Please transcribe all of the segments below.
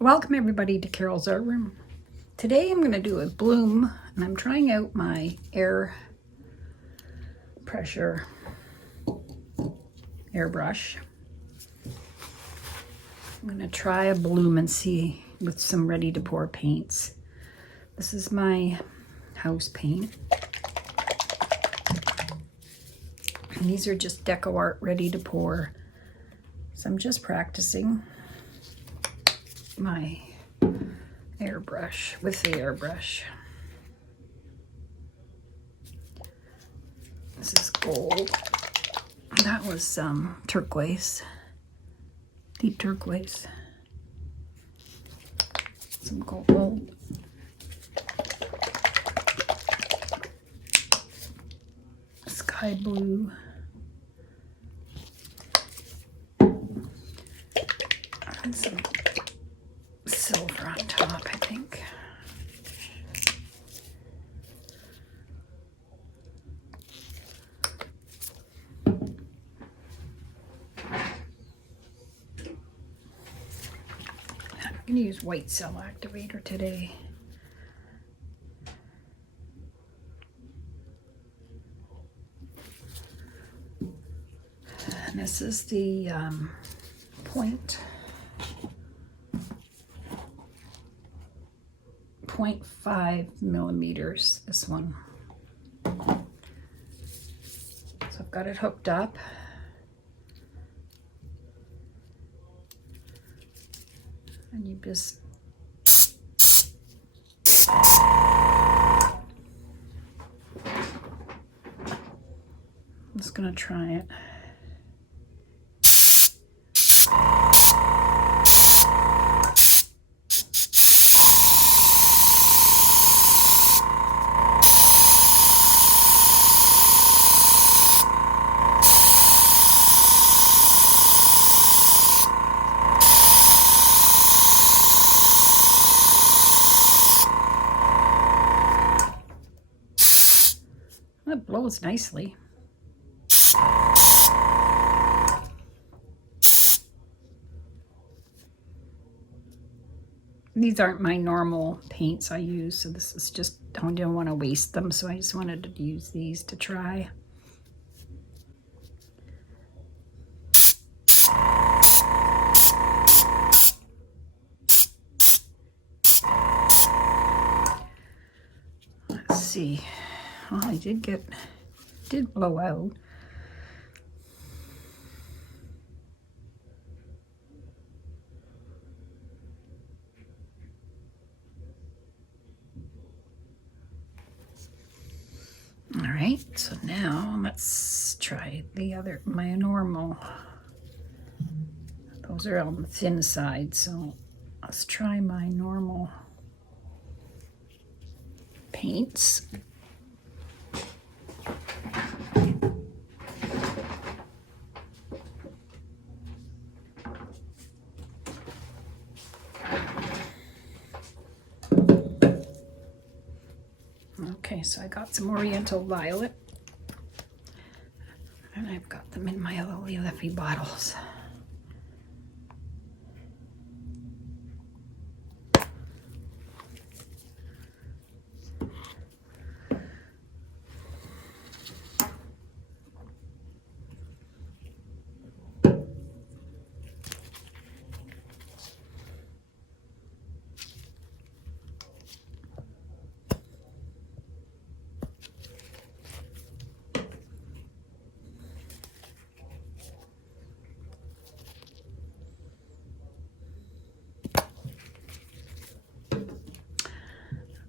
Welcome everybody to Carol's Art Room. Today I'm going to do a bloom, and I'm trying out my air pressure airbrush. I'm going to try a bloom and see with some ready to pour paints. This is my house paint. And these are just Deco Art ready to pour. So I'm just practicing my airbrush with the airbrush. This is gold. That was turquoise, deep turquoise. Some gold. Sky blue. And some silver on top, I think. I'm going to use white cell activator today. And this is the 0.5 millimeters, this one. So I've got it hooked up. And you just I'm just gonna try it. It blows nicely. These aren't my normal paints I use, so this is just, I don't want to waste them, so I just wanted to use these to try. Let's see. Well, I did blow out. All right, so now let's try my normal. Those are on the thin side, so let's try my normal paints. Okay, so I got some Oriental Violet, and I've got them in my Lily Liffey bottles.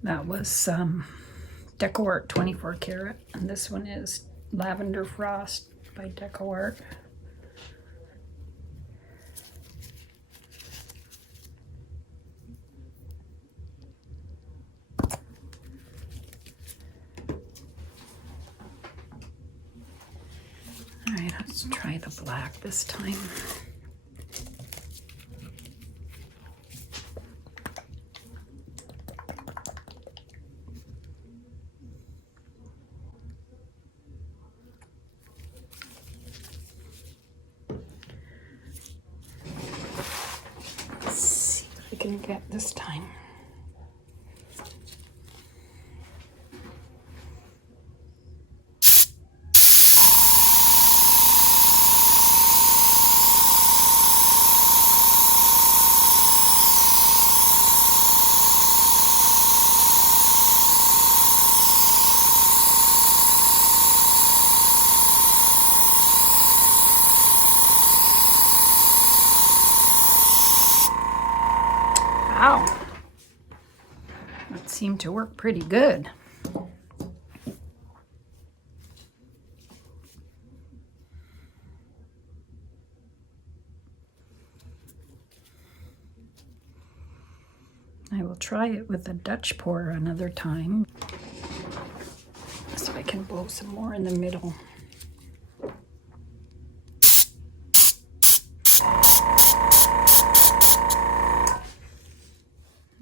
That was Deco Art 24 karat, and this one is Lavender Frost by Deco Art. All right, let's try the black this time. we can get this time. Wow, that seemed to work pretty good. I will try it with a Dutch pour another time, so I can blow some more in the middle.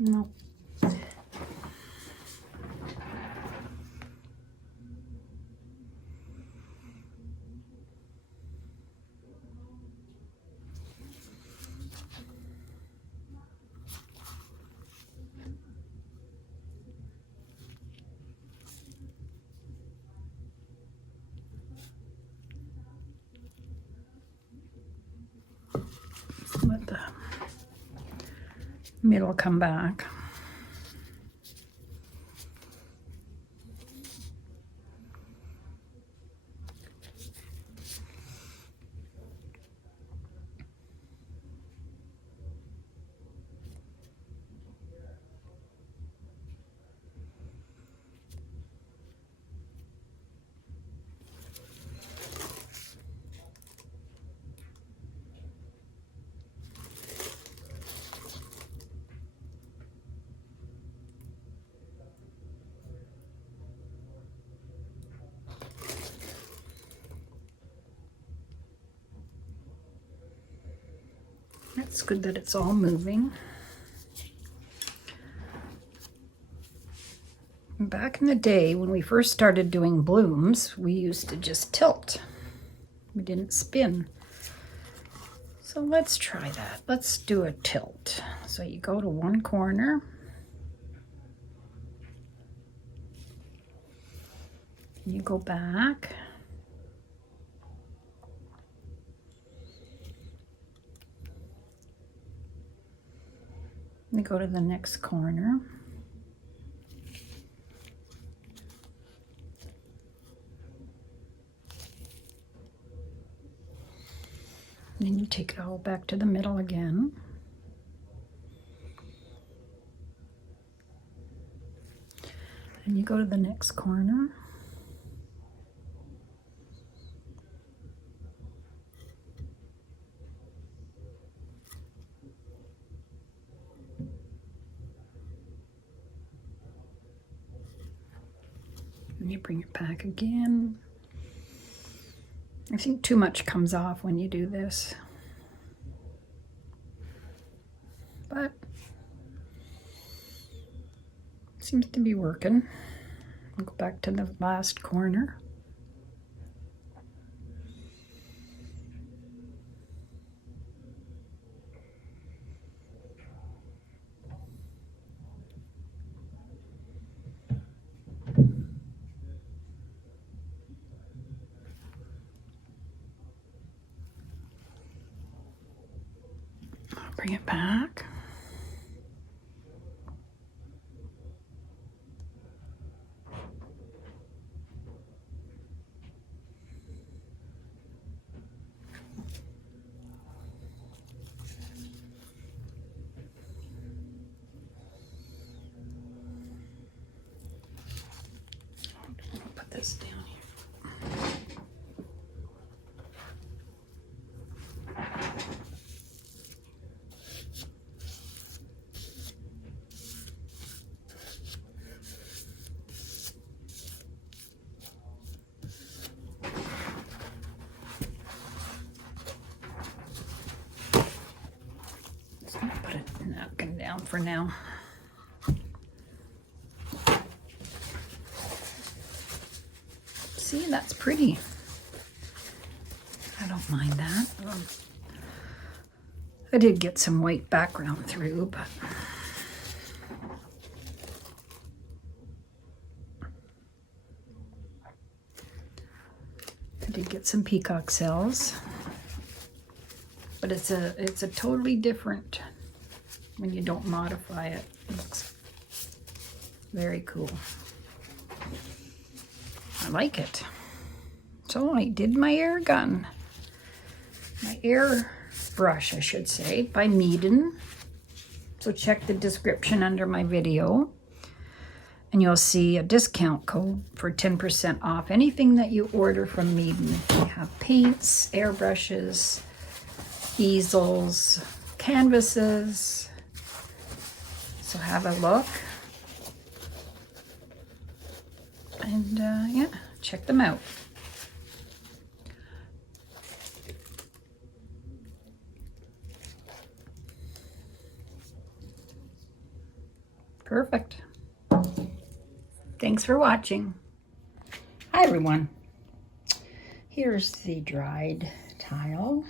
No. Let the middle come back. It's good that it's all moving. Back in the day when we first started doing blooms, we used to just tilt. We didn't spin. So let's try that. Let's do a tilt. So you go to one corner. You go back. You go to the next corner. And then you take it all back to the middle again. And you go to the next corner. And you bring it back again. I think too much comes off when you do this. But it seems to be working. I'll go back to the last corner. Bring it back. I'll put this down here. Put a napkin down for now. See, that's pretty. I don't mind that. I did get some white background through, but I did get some peacock cells. But it's a totally different when you don't modify it. It looks very cool. I like it. So I did my air gun. My air brush, I should say, by Meeden. So check the description under my video and you'll see a discount code for 10% off anything that you order from Meeden. They have paints, airbrushes, easels, canvases. So have a look. And yeah, check them out. Perfect. Thanks for watching. Hi everyone. Here's the dried tile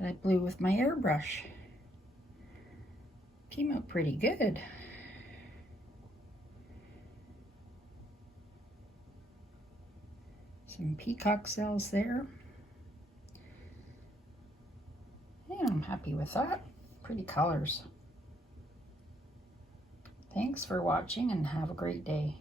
that I blew with my airbrush. Came out pretty good. Some peacock cells there. Yeah, I'm happy with that. Pretty colors. Thanks for watching and have a great day.